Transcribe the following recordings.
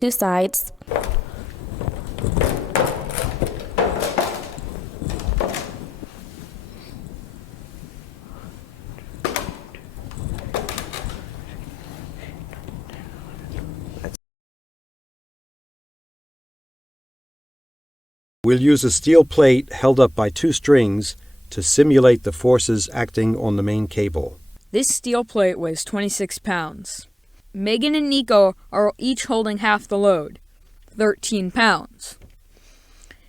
two sides. We'll use a steel plate held up by two strings to simulate the forces acting on the main cable. This steel plate weighs 26 pounds. Megan and Nico are each holding half the load, 13 pounds.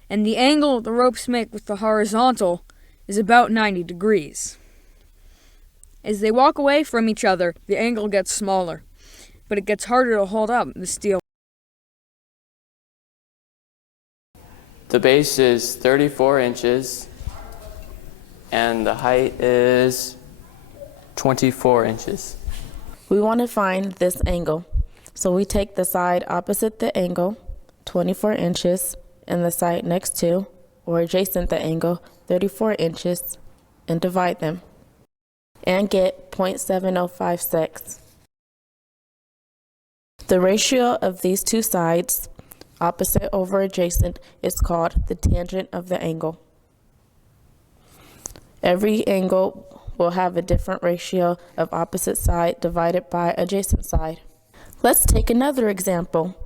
And the angle the ropes make with the horizontal is about 90 degrees. As they walk away from each other, the angle gets smaller, but it gets harder to hold up the steel. The base is 34 inches and the height is 24 inches. We want to find this angle. So we take the side opposite the angle, 24 inches, and the side next to, or adjacent the angle, 34 inches, and divide them, and get 0.7056. The ratio of these two sides, opposite over adjacent, is called the tangent of the angle. Every angle will have a different ratio of opposite side divided by adjacent side. Let's take another example.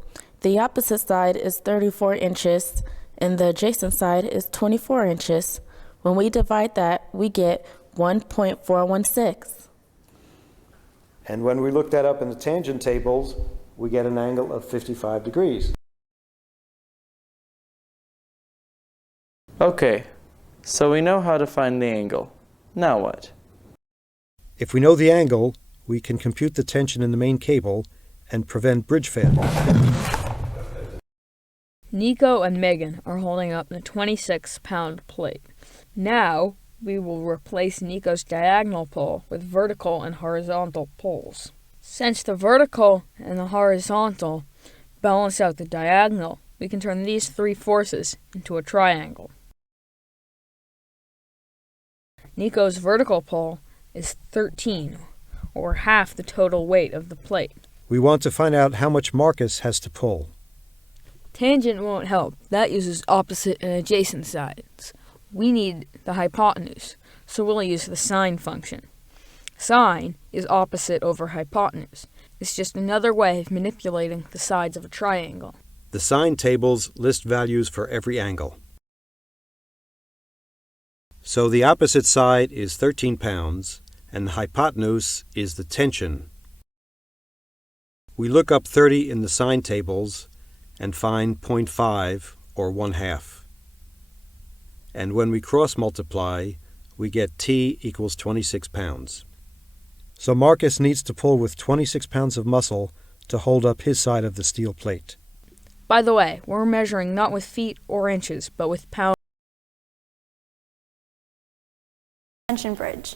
The opposite side is 34 inches and the adjacent side is 24 inches. When we divide that, we get 1.416. And when we look that up in the tangent tables, we get an angle of 55 degrees. Okay, so we know how to find the angle. Now what? If we know the angle, we can compute the tension in the main cable and prevent bridge failure. Nico and Megan are holding up the 26-pound plate. Now, we will replace Nico's diagonal pole with vertical and horizontal poles. Since the vertical and the horizontal balance out the diagonal, we can turn these three forces into a triangle. Nico's vertical pole is 13, or half the total weight of the plate. We want to find out how much Marcus has to pull. Tangent won't help. That uses opposite and adjacent sides. We need the hypotenuse, so we'll use the sine function. Sine is opposite over hypotenuse. It's just another way of manipulating the sides of a triangle. The sine tables list values for every angle. So the opposite side is 13 pounds, and the hypotenuse is the tension. We look up 30 in the sine tables and find 0.5, or 1/2. And when we cross multiply, we get T equals 26 pounds. So Marcus needs to pull with 26 pounds of muscle to hold up his side of the steel plate. By the way, we're measuring not with feet or inches, but with pounds. Tension bridge.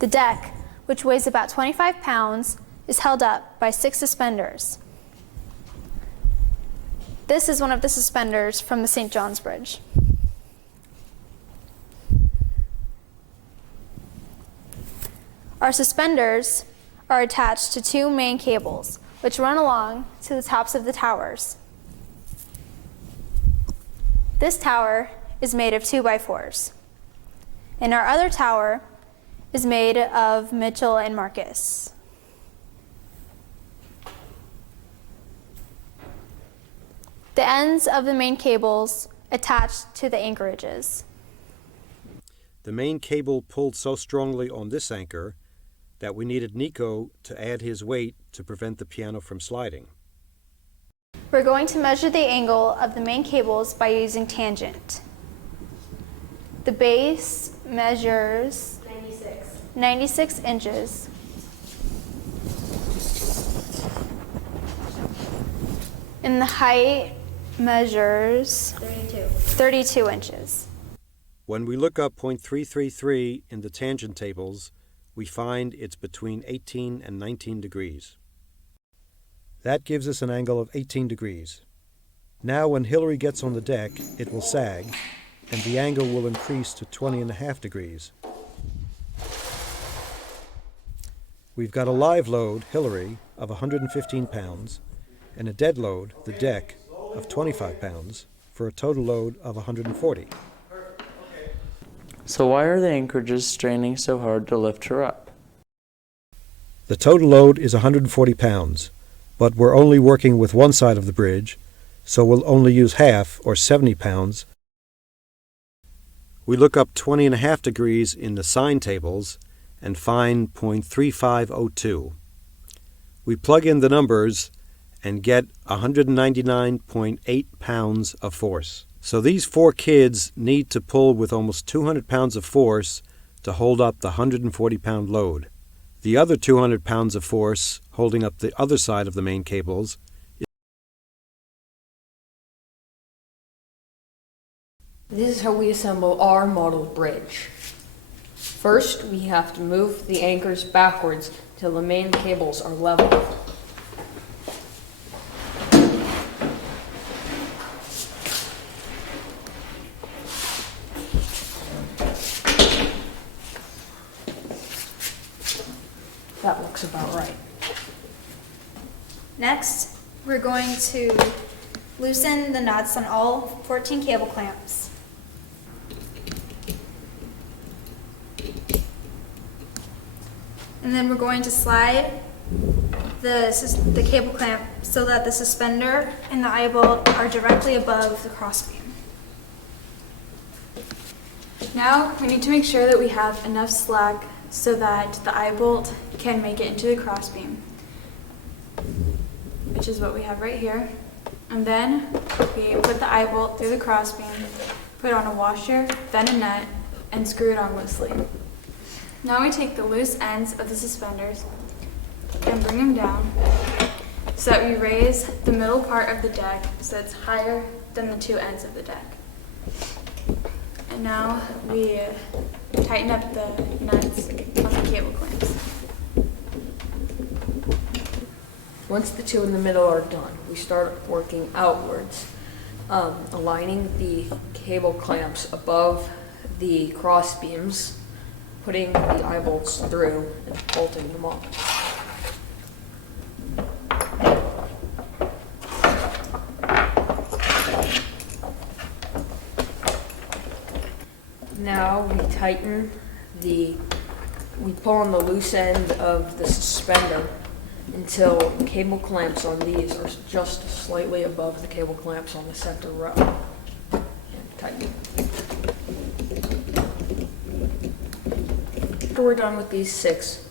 The deck, which weighs about 25 pounds, is held up by 6 suspenders. This is one of the suspenders from the St. John's Bridge. Our suspenders are attached to 2 main cables, which run along to the tops of the towers. This tower is made of 2x4s, and our other tower is made of Mitchell and Marcus. The ends of the main cables attached to the anchorages. The main cable pulled so strongly on this anchor that we needed Nico to add his weight to prevent the piano from sliding. We're going to measure the angle of the main cables by using tangent. The base measures 96 inches. And the height measures 32 inches. When we look up 0.333 in the tangent tables, we find it's between 18 and 19 degrees. That gives us an angle of 18 degrees. Now when Hillary gets on the deck, it will sag, and the angle will increase to 20.5 degrees. We've got a live load, Hillary, of 115 pounds, and a dead load, the deck, of 25 pounds for a total load of 140. So why are the anchorages straining so hard to lift her up? The total load is 140 pounds, but we're only working with one side of the bridge, so we'll only use half, or 70 pounds. We look up 20.5 degrees in the sine tables and find 0.3502. We plug in the numbers and get 199.8 pounds of force. So these 4 kids need to pull with almost 200 pounds of force to hold up the 140-pound load. The other 200 pounds of force holding up the other side of the main cables This is how we assemble our model bridge. First, we have to move the anchors backwards till the main cables are level. That looks about right. Next, we're going to loosen the nuts on all 14 cable clamps. And then we're going to slide the cable clamp so that the suspender and the eye bolt are directly above the crossbeam. Now we need to make sure that we have enough slack so that the eye bolt can make it into the crossbeam, which is what we have right here. And then we put the eye bolt through the crossbeam, put on a washer, then a nut, and screw it on loosely. Now we take the loose ends of the suspenders and bring them down so that we raise the middle part of the deck so it's higher than the 2 ends of the deck. And now we tighten up the nuts on the cable clamps. Once the 2 in the middle are done, we start working outwards, aligning the cable clamps above the cross beams, putting the eye bolts through and bolting them up. Now we pull on the loose end of the suspender until the cable clamps on these are just slightly above the cable clamps on the center row. And tighten. After we're done with these 6,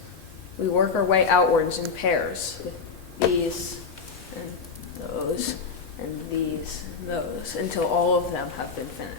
we work our way outwards in pairs with these and those and these and those until all of them have been finished.